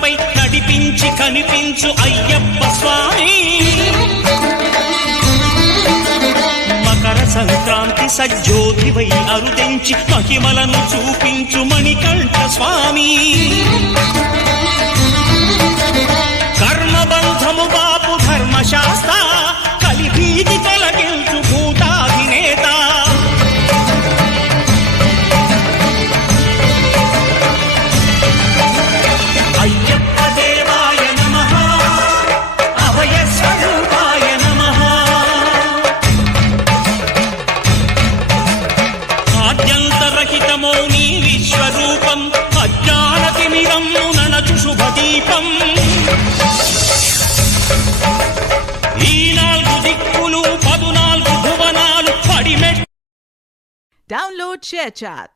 కొండపై నడిపించి కనిపించు అయ్యప్ప స్వామి మకర సంక్రాంతి సజ్జోతివై అరుదెంచి మహిమలను చూపించు మణికంఠ స్వామి కర్మబంధము బాపు ధర్మశాస్త్ర కలిభీతి తొలగించు భూతాధినేత అయ్యప్ప దేవాయ నమః అభయ స్వరూపాయ నమః ఆద్యంతరహితమో నీ విశ్వరూపం అజ్ఞానతిమిరము ననచు శుభదీపం ఈ నాలుగు దిక్కులు 14 భువనాలు పడిమెట్ Download ShareChat.